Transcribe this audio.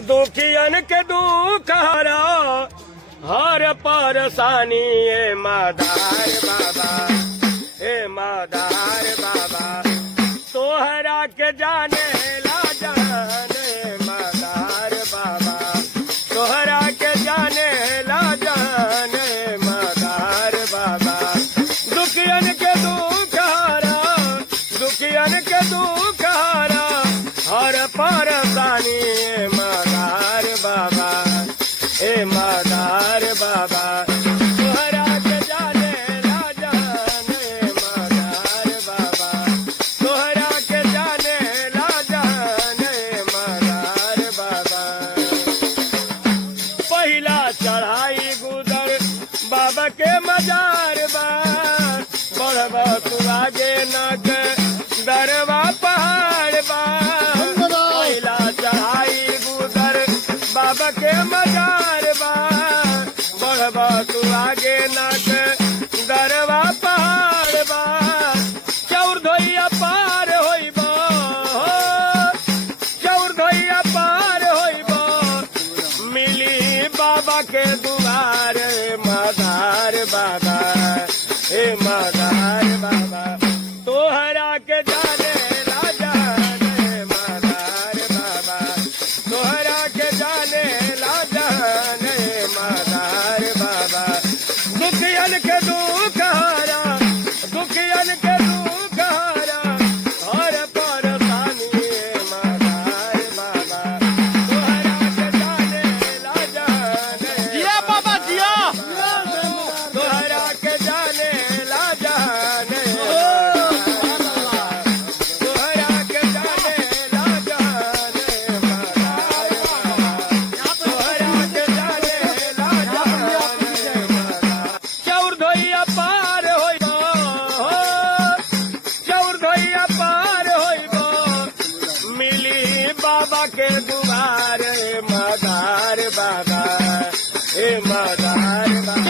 दुखियन के दुख हरा हर परसानी ए मदार बाबा, ए मदार बाबा तोहरा के जाने ला जाने मदार बाबा, तोहरा के जाने ला जाने मदार बाबा। दुखियन के दुख हरा, दुखियन के दुख हरा हर परसानी ए मदार बाबा, ए मदार बाबा तोहरा के जाने ला जाने मदार बाबा, तोहरा के जाने ला जाने मदार बाबा। पहिला चढ़ाई गुदर बाबा के मजार बा, बढ़बा तू आगे नक दरवा पहाड़ बा। पहिला चढ़ाई गुदर बाबा के मजार बा, बढ़बा तू आगे नक दरवा पहाड़ बा। चौर धोइया पार होइबा, चौर धोइया पार होइबा, मिली बाबा के दुआर मदार बाबा, ए मदार बाबा तोहरा के जाने ला जाने मदार बाबा, तोहरा के जाने ला जाने मदार बाबा। दुखियन के दुख हरा, दुखियन के दुख हरा हर परसानी मदार बाबा, तोहरा के जाने ला जाने जिया बाबा जिया, तोहरा के जाने ला जाने तोहरा के जाने ला जाने मदार बाबा, तोहरा के जाने ला जाने मदार। चौर धोइया पार होइबा, चौर धोइया पार होइबा, मिली बाबा के दुआर मदार बाबा, ए मदार बाबा।